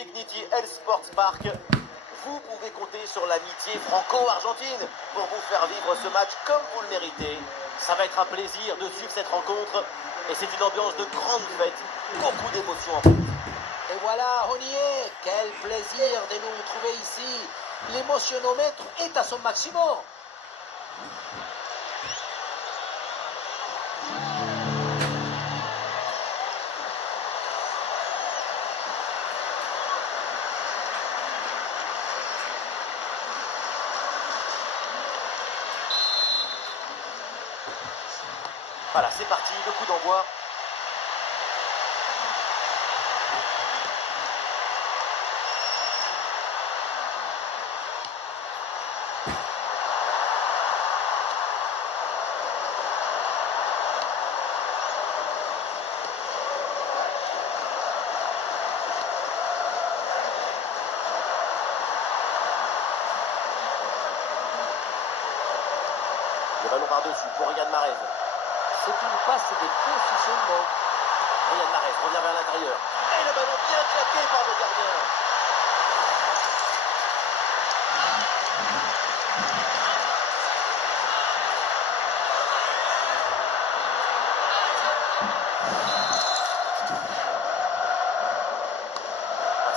Dignity Health Sports Park, vous pouvez compter sur l'amitié franco-argentine pour vous faire vivre ce match comme vous le méritez. Ça va être un plaisir de suivre cette rencontre et c'est une ambiance de grande fête, beaucoup d'émotions en plus. Et voilà, on y est. Quel plaisir de nous retrouver ici. L'émotionnomètre est à son maximum. Voilà, c'est parti, le coup d'envoi. Le ballon par-dessus pour Riyad Mahrez. C'est une passe de positionnement. Riyad Mahrez revient vers l'intérieur. Et le ballon bien claqué par le gardien.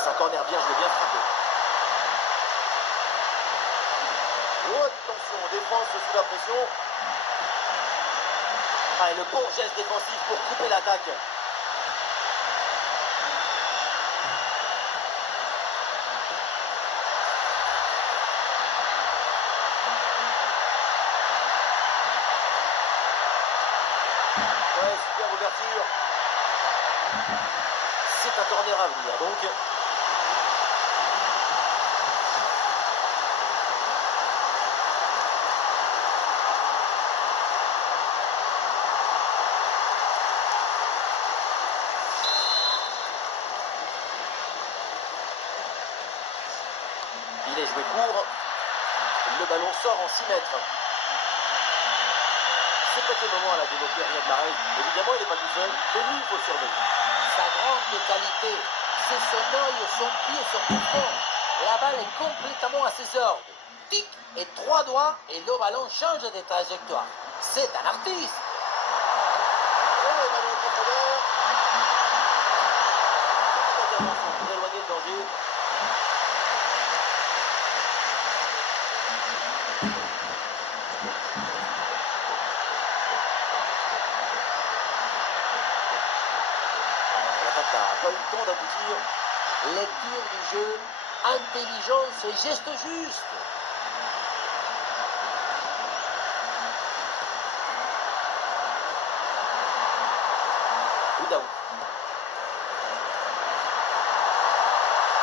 C'est un corner bien joué, bien frappé. Oh, attention, défense sous la pression. Ah, et le bon geste défensif pour couper l'attaque. Ouais, super ouverture. C'est un corner à venir, donc. Il est joué court. Le ballon sort en 6 mètres. C'est peut-être le moment à la développer Riyad Mahrez. Évidemment, il n'est pas tout seul, mais lui, il faut surveiller. Sa grande qualité, c'est son œil et son pied sur le fond. La balle est complètement à ses ordres. Tic et 3 doigts et le ballon change de trajectoire. C'est un artiste. Oh, le ballon en profondeur. Attention pour éloigner le danger. L'attaque n'a pas eu le temps d'aboutir. Lecture du jeu, intelligence et geste juste. Oudaou.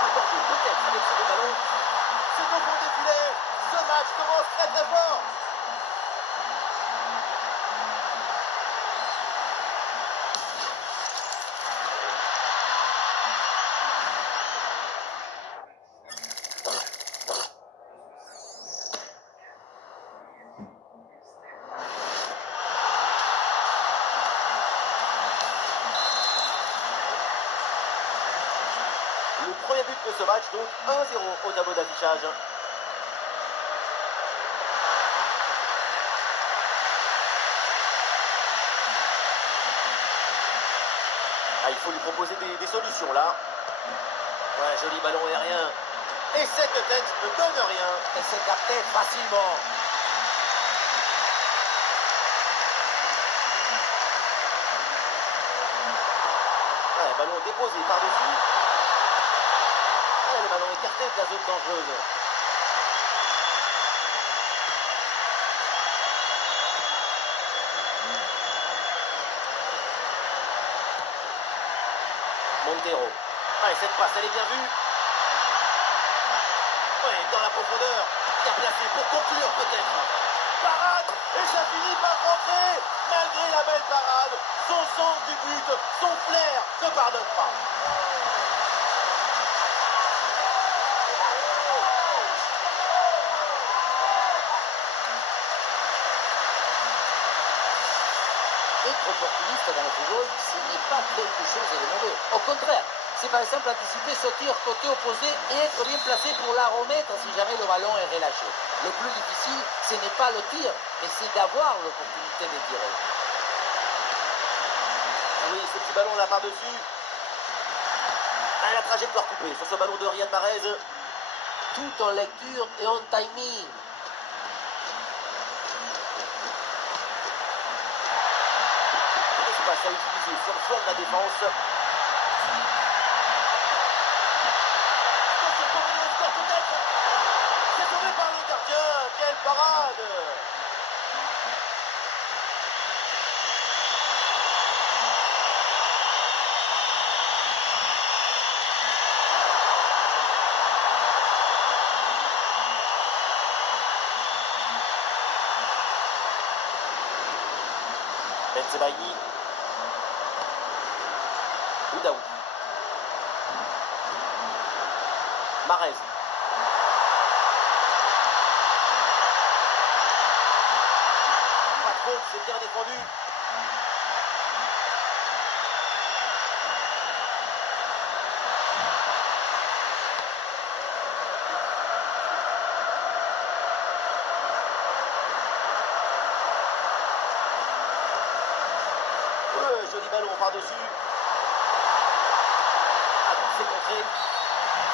Un danger peut-être avec ce ballon. C'est au fond des filets. Ce match commence très très fort. Le premier but de ce match, donc 1-0 au tableau d'affichage. Ah, il faut lui proposer des solutions là. Ouais, joli ballon aérien. Et cette tête ne donne rien. Et c'est capté facilement. Ouais, ballon déposé par-dessus. Ouais, le ballon écarté de la zone dangereuse. Montero. Ah, et cette passe, elle est bien vue. Ouais, dans la profondeur. Bien placé pour conclure peut-être. Parade. Et ça finit par rentrer. Malgré la belle parade, son sens du but, son flair ne pardonne pas. Être opportuniste dans le football, ce n'est pas quelque chose de mauvais. Au contraire, c'est par exemple anticiper ce tir côté opposé et être bien placé pour la remettre si jamais le ballon est relâché. Le plus difficile, ce n'est pas le tir, mais c'est d'avoir l'opportunité de tirer. Oui, ce petit ballon là par-dessus. Ah, la trajectoire coupée sur ce ballon de Riyad Mahrez. Tout en lecture et en timing. L'espace à utiliser sur le flanc de la défense. Attention, parvenir au score peut-être. C'est sauvé par le gardien. Quelle parade! Benzebaini. Oudaoui. Mahrez. Pas de faute, c'est bien défendu. Joli ballon par-dessus. Ah non, c'est contré.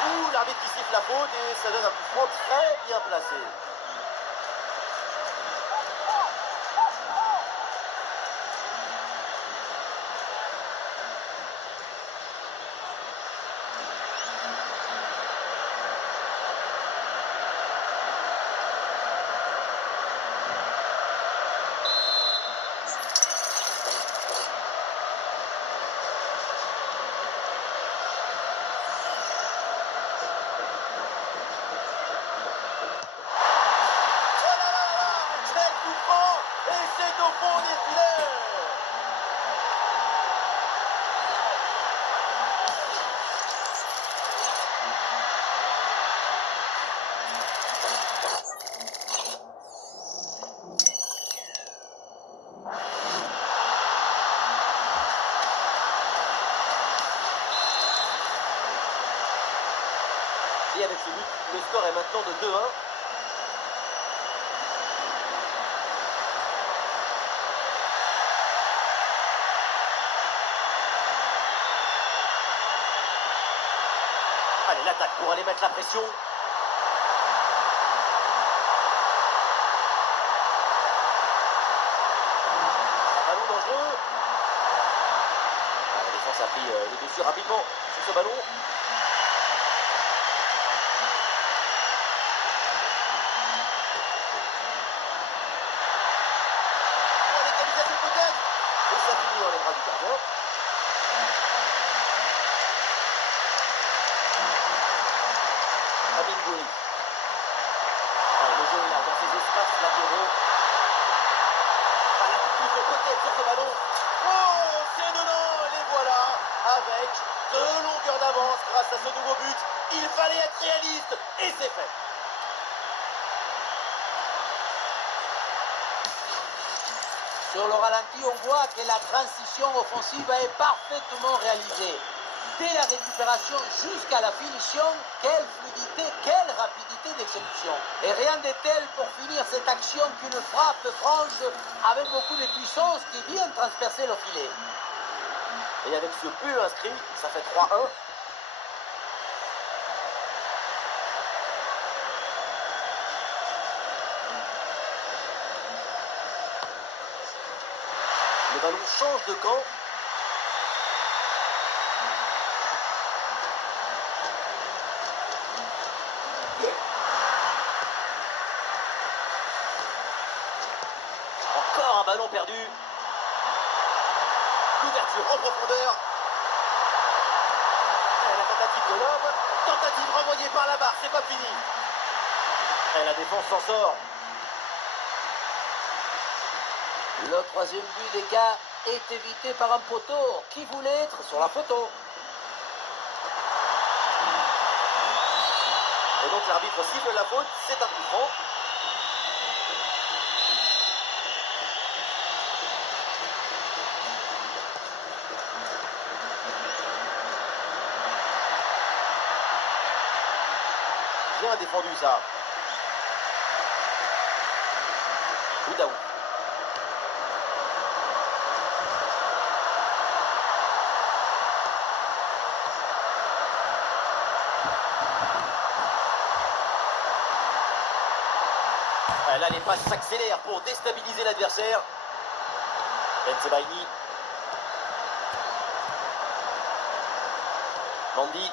Ouh, l'arbitre qui siffle la faute et ça donne un coup franc très bien placé. Et c'est au fond des filets. Et avec ce but, le score est maintenant de 2-1. Allez, l'attaque pour aller mettre la pression. Un ballon dangereux. Ah, la défense a pris le dessus rapidement sur ce ballon. Oh, l'égalisation peut-être. Et ça finit dans les bras du gardien. Amin Gouiri. Le jeu est là, dans ces espaces latéraux. Ah, la touche peut-être sur ce ballon. Oh, c'est dedans, les voilà, avec 2 longueurs d'avance grâce à ce nouveau but. Il fallait être réaliste, et c'est fait. Sur le ralenti, on voit que la transition offensive est parfaitement réalisée. Dès la récupération jusqu'à la finition, quelle fluidité, quelle rapidité d'exécution. Et rien de tel pour finir cette action qu'une frappe franche avec beaucoup de puissance qui vient transpercer le filet. Et avec ce but inscrit, ça fait 3-1. Le ballon change de camp. Encore un ballon perdu. L'ouverture en profondeur. Et la tentative de l'homme. Tentative renvoyée par la barre, c'est pas fini. Et la défense s'en sort. Le troisième but des gars est évité par un poteau qui voulait être sur la photo. Et donc l'arbitre siffle la faute, c'est un coup franc. Bien défendu ça. Oudaou. Là, les passes s'accélèrent pour déstabiliser l'adversaire. Benzebaini. Mandy.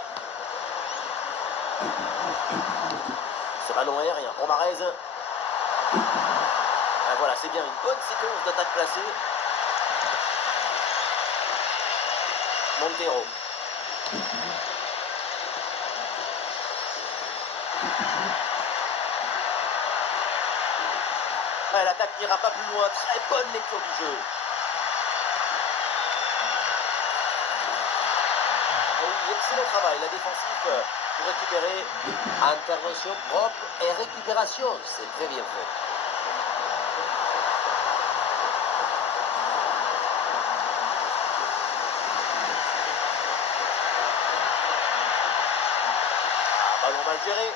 Ce ballon aérien pour Mahrez. Ah, voilà, c'est bien une bonne séquence d'attaque placée. Montero. Ah, l'attaque n'ira pas plus loin. Très bonne lecture du jeu. Ah oui, excellent travail. La défensive pour récupérer. Intervention propre et récupération, c'est très bien fait. Ah, ballon mal géré.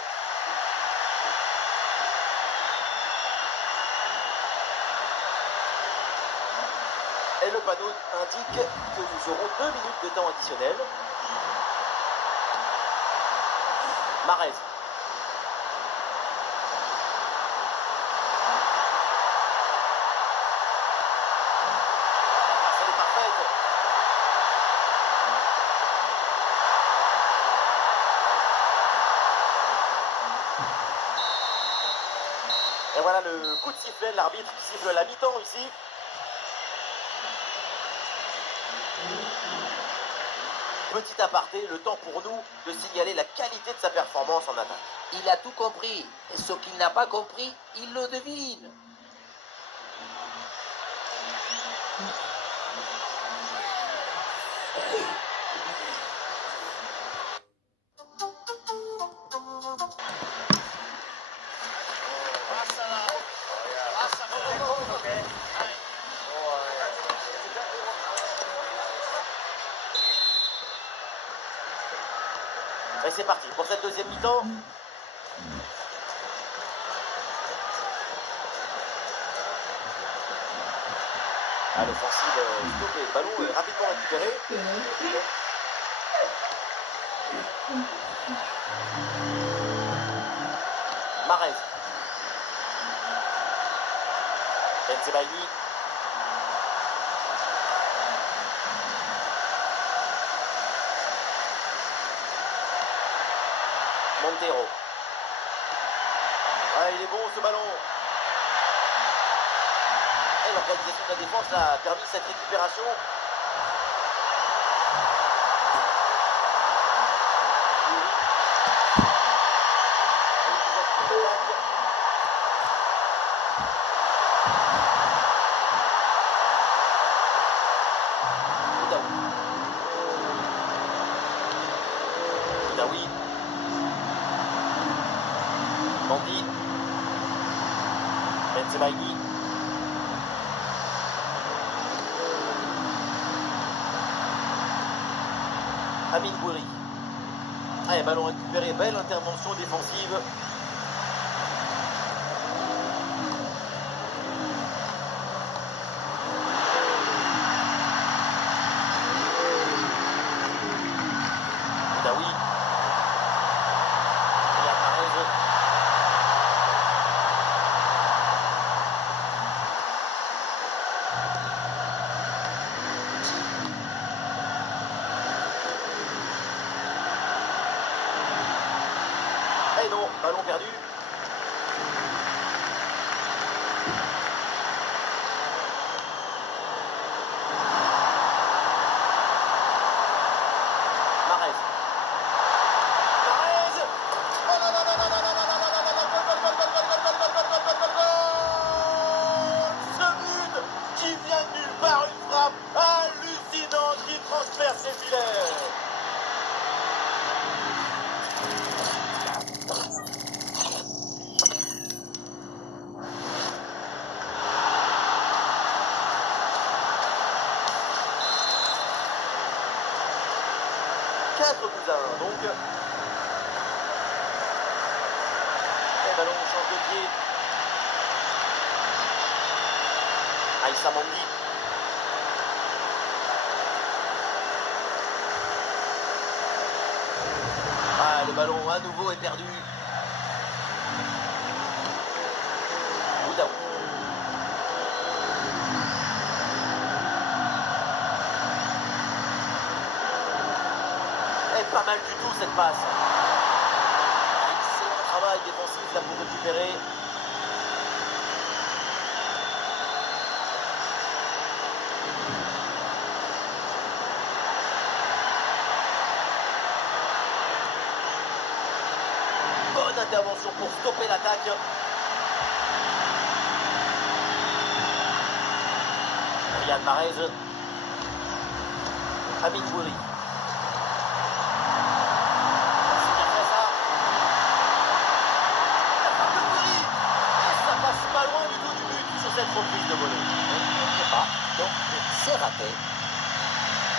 Et le panneau indique que nous aurons 2 minutes de temps additionnel. Mahrez. La passe, elle est parfaite. Et voilà le coup de sifflet de l'arbitre qui siffle la mi-temps ici. Petit aparté, le temps pour nous de signaler la qualité de sa performance en attaque. Il a tout compris. Et ce qu'il n'a pas compris, il le devine. Et c'est parti pour cette deuxième mi-temps. Ah, l'offensive stoppée, le ballon est rapidement récupéré. Mahrez. Benzebaini. Montero. Ouais, il est bon ce ballon. Et l'organisation de la défense a permis cette récupération. Oudaoui. Mandy. Benzebaini. Amine Gouiri. Allez, ballon récupéré, belle intervention défensive. Oudaoui. Riyad Mahrez. Et non, ballon perdu. Mahrez. Mahrez. Oh là là là là là là là là là là là là, gol, gol, gol, gol, gol, gol, gol, gol, gol, gol, gol, gol. Ce but qui vient de nulle part, une frappe hallucinante qui transperce les filets. de pied. Aïssa Mandi. Ah, le ballon à nouveau est perdu. Oudaoui. Elle est pas mal du tout cette passe. Excellent travail défensif là pour récupérer. Bonne intervention pour stopper l'attaque. Riyad Mahrez. Amin Gouiri. C'est bien fait ça. La frappe de Gouiri. Et ça passe pas loin du tout du but sur cette reprise de volée. Il n'y pas, donc c'est raté.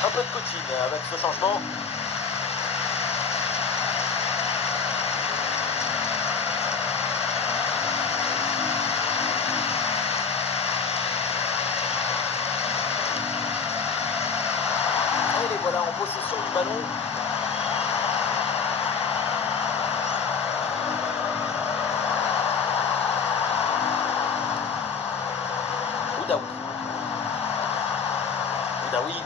Un peu de coaching avec ce changement. Et les voilà en possession du ballon. Oudaoui. Oudaoui.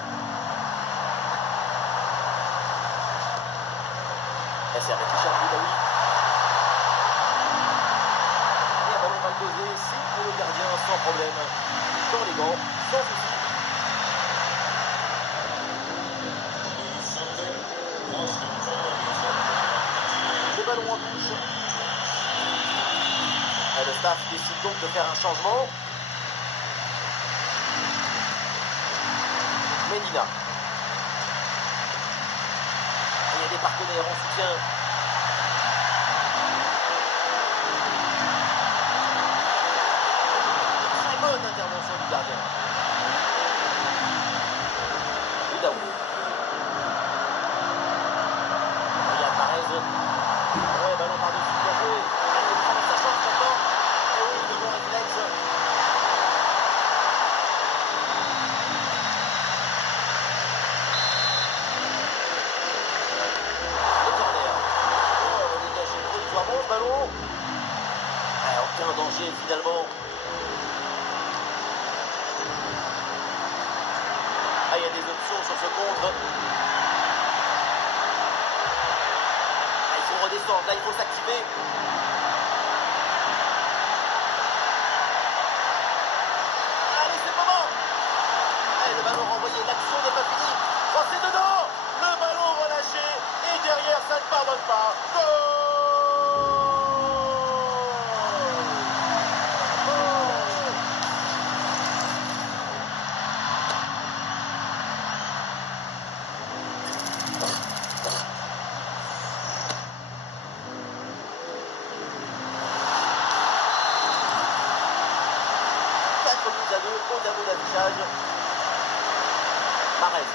Et c'est réfléchi à Oudaoui. Et un ballon mal dosé, c'est pour le gardien sans problème. Dans les gants, sans souci. Le ballon en touche. Et le staff décide donc de faire un changement. Medina. Il y a des partenaires en soutien. Très bonne intervention du gardien. Oudaoui. Riyad Mahrez. Ouais, ballon par-dessus, bien joué. Elle peut prendre sa chance maintenant. Et oui, le bon réflexe. Le corner. Oh, dégagé provisoirement ce ballon. Ah, aucun danger finalement. Ah, il y a des options sur ce contre. Ah, il faut redescendre, là il faut s'activer. Allez, c'est le moment. Allez, le ballon renvoyé, l'action n'est pas finie. Oh, c'est dedans. Le ballon relâché. Et derrière, ça ne pardonne pas. Goal. Au tableau d'affichage. Mahrez.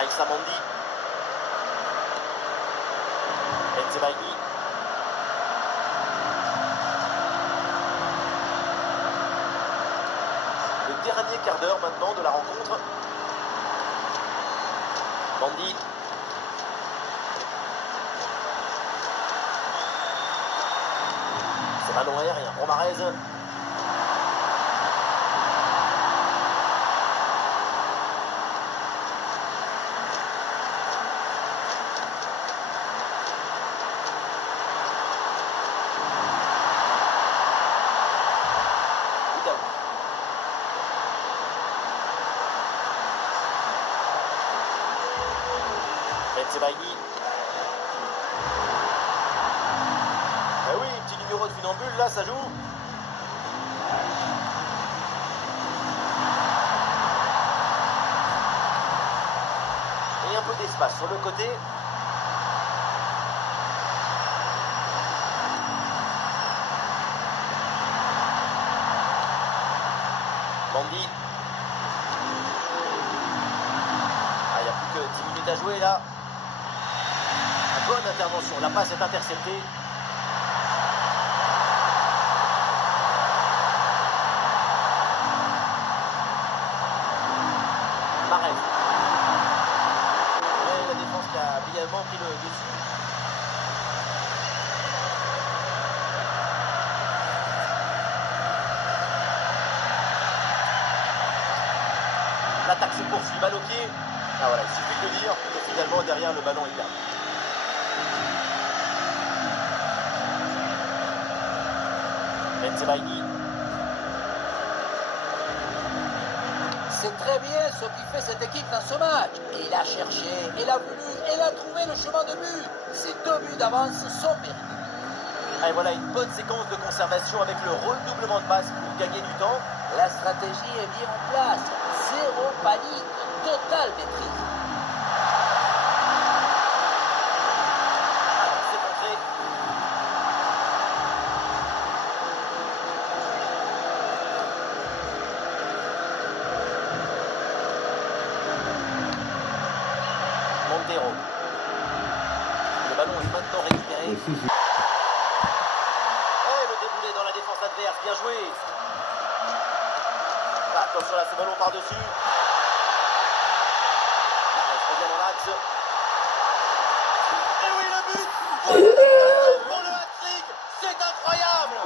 Aïssa Mandi. Benzebaini. Le dernier quart d'heure maintenant de la rencontre. Mandi. Ballon aérien pour Mahrez. Oudaoui. Benzebaini. Eh oui, petit numéro de funambule, là, ça joue. Et un peu d'espace sur le côté. Mandi. Ah, il n'y a plus que 10 minutes à jouer, là. Bonne intervention, la passe est interceptée. Mahrez. Et la défense qui a brillamment pris le dessus. L'attaque se poursuit, balle au pied. Ah voilà, il suffit de le dire, et finalement derrière le ballon est perdu. Bensebaini. C'est très bien ce qui fait cette équipe dans ce match. Il a cherché, il a voulu, il a trouvé le chemin de but. Ces 2 buts d'avance sont mérités. Et voilà une bonne séquence de conservation avec le redoublement de passe pour gagner du temps. La stratégie est bien en place. Zéro panique, totale maîtrise. C'est montré. Montero. Le ballon est maintenant récupéré. Et le déboulé dans la défense adverse, bien joué. Attention là, ce ballon par-dessus. Mahrez revient dans l'axe. Et oui, le but pour le hat-trick. C'est incroyable.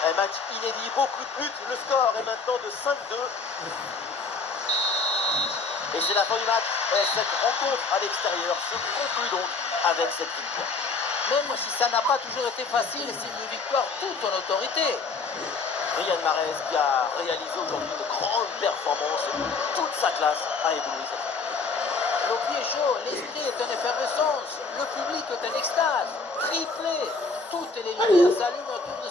Un match inédit, beaucoup de buts. Le score est maintenant de 5-2. Et c'est la fin du match. Et cette rencontre à l'extérieur se conclut donc avec cette victoire. Même si ça n'a pas toujours été facile, c'est une victoire toute en autorité. Riyad Mahrez qui a réalisé aujourd'hui de grandes performances. Toute sa classe a évolué cette fois. Le pied est chaud, l'esprit est en effervescence, le public est en extase, triplé. Toutes les lumières s'allument autour de